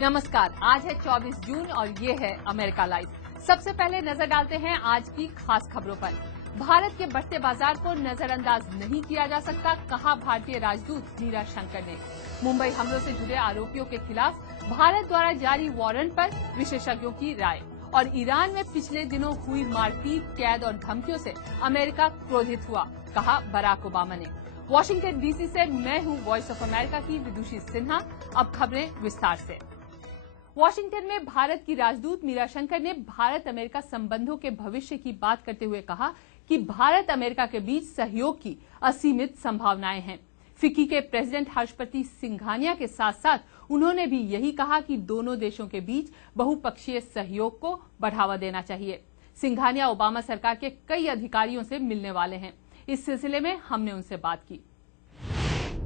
नमस्कार, आज है 24 जून और ये है अमेरिका लाइव। सबसे पहले नजर डालते हैं आज की खास खबरों पर। भारत के बढ़ते बाजार को नजरअंदाज नहीं किया जा सकता, कहा भारतीय राजदूत मीरा शंकर ने। मुंबई हमलों से जुड़े आरोपियों के खिलाफ भारत द्वारा जारी वारंट पर विशेषज्ञों की राय। और ईरान में पिछले दिनों हुई मारपीट, कैद और धमकियों से अमेरिका क्रोधित हुआ, कहा बराक ओबामा ने। वॉशिंगटन डीसी से मैं हूं वॉइस ऑफ अमेरिका की विदुषी सिन्हा। अब खबरें विस्तार से। वॉशिंगटन में भारत की राजदूत मीरा शंकर ने भारत अमेरिका संबंधों के भविष्य की बात करते हुए कहा कि भारत अमेरिका के बीच सहयोग की असीमित संभावनाएं हैं। फिक्की के प्रेसिडेंट हर्षपति सिंघानिया के साथ साथ उन्होंने भी यही कहा कि दोनों देशों के बीच बहुपक्षीय सहयोग को बढ़ावा देना चाहिए। सिंघानिया ओबामा सरकार के कई अधिकारियों से मिलने वाले हैं। इस सिलसिले में हमने उनसे बात की।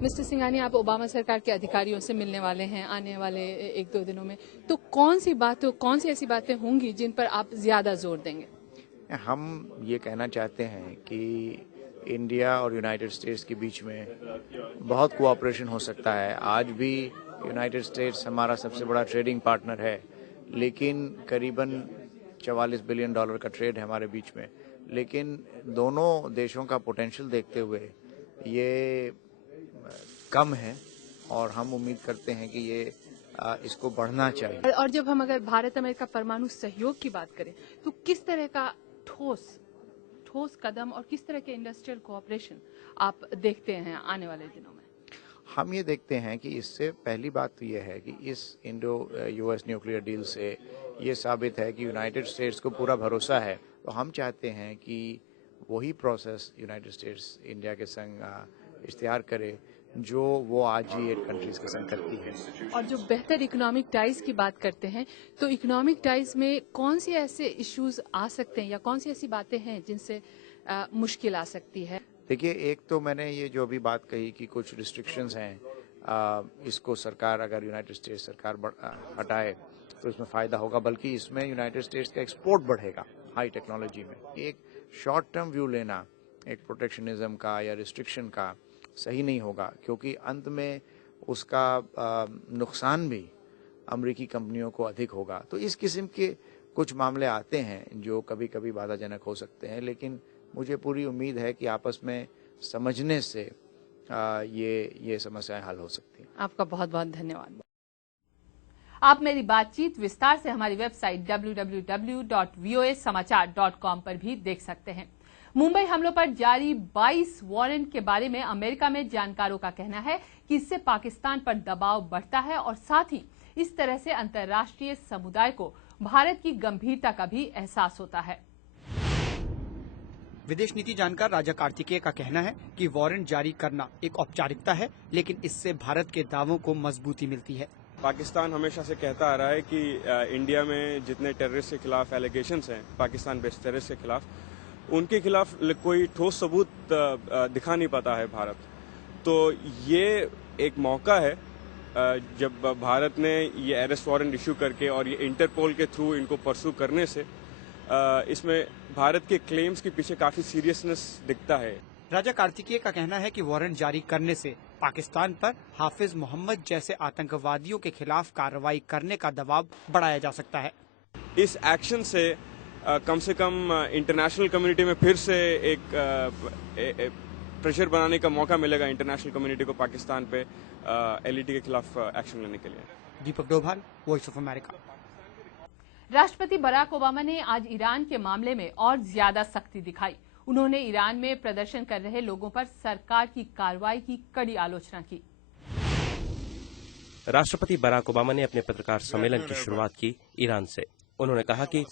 मिस्टर सिंघानिया, आप ओबामा सरकार के अधिकारियों से मिलने वाले हैं आने वाले 1-2 दिनों में, तो कौन सी ऐसी बातें होंगी जिन पर आप ज्यादा जोर देंगे? हम ये कहना चाहते हैं कि इंडिया और यूनाइटेड स्टेट्स के बीच में बहुत कोऑपरेशन हो सकता है। आज भी यूनाइटेड स्टेट्स हमारा सबसे बड़ा ट्रेडिंग पार्टनर है, लेकिन करीबन $44 बिलियन का ट्रेड है हमारे बीच में। लेकिन दोनों देशों का पोटेंशियल देखते हुए ये कम है और हम उम्मीद करते हैं कि ये इसको बढ़ना चाहिए। और जब हम अगर भारत अमेरिका परमाणु सहयोग की बात करें तो किस तरह का ठोस कदम और किस तरह के इंडस्ट्रियल कोऑपरेशन आप देखते हैं आने वाले दिनों में? हम ये देखते हैं कि इससे पहली बात तो ये है कि इस इंडो यूएस न्यूक्लियर डील से ये साबित है कि यूनाइटेड स्टेट्स को पूरा भरोसा है। तो हम चाहते हैं कि वही प्रोसेस यूनाइटेड स्टेट्स इंडिया के संग इख्तियार करे जो वो आज ही 8 कंट्रीज के संग करती है। और जो बेहतर इकोनॉमिक टाइज की बात करते हैं तो इकोनॉमिक टाइज में कौन सी ऐसे इश्यूज आ सकते हैं या कौन सी ऐसी बातें हैं जिनसे मुश्किल आ सकती है? देखिए, एक तो मैंने ये जो अभी बात कही कि कुछ रिस्ट्रिक्शंस हैं, इसको सरकार अगर यूनाइटेड स्टेट्स सरकार हटाए तो इसमें फ़ायदा होगा, बल्कि इसमें यूनाइटेड स्टेट्स का एक्सपोर्ट बढ़ेगा हाई टेक्नोलॉजी में। एक शॉर्ट टर्म व्यू लेना एक प्रोटेक्शनिज्म का या रिस्ट्रिक्शन का सही नहीं होगा, क्योंकि अंत में उसका नुकसान भी अमेरिकी कंपनियों को अधिक होगा। तो इस किस्म के कुछ मामले आते हैं जो कभी कभी बाधाजनक हो सकते हैं, लेकिन मुझे पूरी उम्मीद है कि आपस में समझने से ये समस्याएं हल हो सकती हैं। आपका बहुत बहुत धन्यवाद। आप मेरी बातचीत विस्तार से हमारी वेबसाइट www.voasamachaar.com पर भी देख सकते हैं। मुंबई हमलों पर जारी 22 वारंट के बारे में अमेरिका में जानकारों का कहना है कि इससे पाकिस्तान पर दबाव बढ़ता है और साथ ही इस तरह से अंतर्राष्ट्रीय समुदाय को भारत की गंभीरता का भी एहसास होता है। विदेश नीति जानकार राजा कार्तिकेय का कहना है कि वारंट जारी करना एक औपचारिकता है, लेकिन इससे भारत के दावों को मजबूती मिलती है। पाकिस्तान हमेशा से कहता आ रहा है कि इंडिया में जितने टेररिस्ट के खिलाफ एलिगेशंस हैं, पाकिस्तान बेस्ड टेररिस्ट के खिलाफ, उनके खिलाफ कोई ठोस सबूत दिखा नहीं पाता है भारत। तो ये एक मौका है जब भारत ने ये अरेस्ट वारंट इशू करके और ये इंटरपोल के थ्रू इनको परसू करने से इसमें भारत के क्लेम्स के पीछे काफी सीरियसनेस दिखता है। राजा कार्तिकेय का कहना है कि वारंट जारी करने से पाकिस्तान पर हाफिज मोहम्मद जैसे आतंकवादियों के खिलाफ कार्रवाई करने का दबाव बढ़ाया जा सकता है। इस एक्शन से कम से कम इंटरनेशनल कम्युनिटी में फिर से एक प्रेशर बनाने का मौका मिलेगा इंटरनेशनल कम्युनिटी को पाकिस्तान पे एलईटी के खिलाफ एक्शन लेने के लिए। दीपक डोभाल, वॉइस ऑफ अमेरिका। राष्ट्रपति बराक ओबामा ने आज ईरान के मामले में और ज्यादा सख्ती दिखाई। उन्होंने ईरान में प्रदर्शन कर रहे लोगों पर सरकार की कार्रवाई की कड़ी आलोचना की। राष्ट्रपति बराक ओबामा ने अपने पत्रकार सम्मेलन की शुरुआत की ईरान से। उन्होंने कहा कि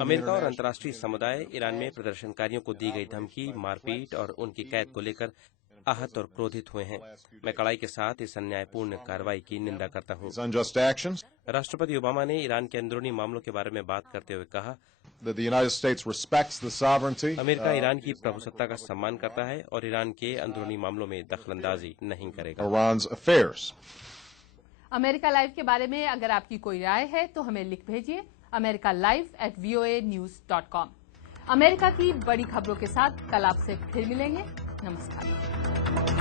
अमेरिका और अंतर्राष्ट्रीय समुदाय ईरान में प्रदर्शनकारियों को दी गई धमकी, मारपीट और उनकी कैद को लेकर आहत और क्रोधित हुए हैं। मैं कड़ाई के साथ इस अन्यायपूर्ण कार्रवाई की निंदा करता हूं। राष्ट्रपति ओबामा ने ईरान के अंदरूनी मामलों के बारे में बात करते हुए कहा, अमेरिका ईरान की प्रभुसत्ता का सम्मान करता है और ईरान के अंदरूनी मामलों में दखलंदाजी नहीं करेगा। अमेरिका लाइव के बारे में अगर आपकी कोई राय है तो हमें लिख भेजिए americalive@voanews.com। अमेरिका की बड़ी खबरों के साथ कल आपसे फिर मिलेंगे। नमस्कार।